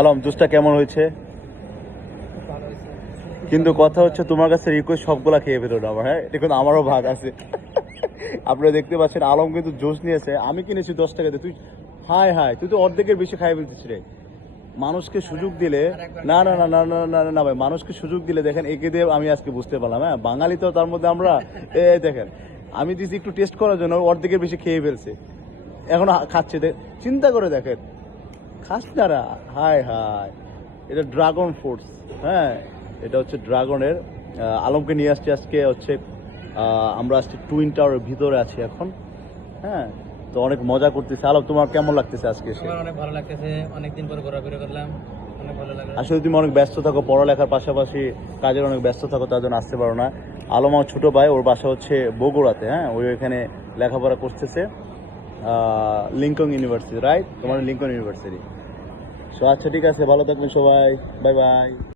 আলম, জুসটা কেমন হয়েছে? কিন্তু কথা হচ্ছে তোমার কাছে রিকোয়েস্ট সবগুলা খেয়ে ফেলো না আমার, হ্যাঁ, এটা কিন্তু আমারও ভাগ আছে। আপনারা দেখতে পাচ্ছেন আলম কিন্তু জুস নিয়েছে, আমি কিনেছি 10 টাকাতে, তুই হাই হাই, তুই তো অর্ধেকের বেশি খাই ফেলছিস রে। মানুষকে সুযোগ দিলে, না না না না না না না না ভাই, মানুষকে সুযোগ দিলে দেখেন একে দিয়ে আমি আজকে বুঝতে পারলাম, হ্যাঁ, বাঙালি তো তার মধ্যে আমরা। দেখেন, আমি দিয়েছি একটু টেস্ট করার জন্য, ও অর্ধেকের বেশি খেয়ে ফেলছে, এখন খাচ্ছে। চিন্তা করে দেখেন, খাস তারা, হাই হাই। এটা ড্রাগন ফ্রুটস, হ্যাঁ, এটা হচ্ছে ড্রাগনের। আলমকে নিয়ে আসছি আজকে হচ্ছে, আমরা আজকে টুইন টাওয়ারের ভিতরে আছি এখন, হ্যাঁ। তো অনেক মজা করতেছে। আলম, তোমার কেমন লাগতেছে আজকে এসে? আমার অনেক ভালো লাগতেছে, অনেকদিন পর ঘোরাঘুরি করলাম, অনেক ভালো লাগলো। আসলে তুমি অনেক ব্যস্ত থাকো, পড়ালেখার পাশাপাশি কাজের অনেক ব্যস্ত থাকো, তার জন্য আসতে পারো না। আলম আমার ছোটো ভাই, ওর বাসা হচ্ছে বগুড়াতে, হ্যাঁ, ওই এখানে লেখাপড়া করতেছে, লিঙ্কন ইউনিভার্সিটি, রাইট? তোমার লিঙ্কন ইউনিভার্সিটি। সো আচ্ছা, ঠিক আছে, ভালো থাকবেন সবাই, বাই বাই।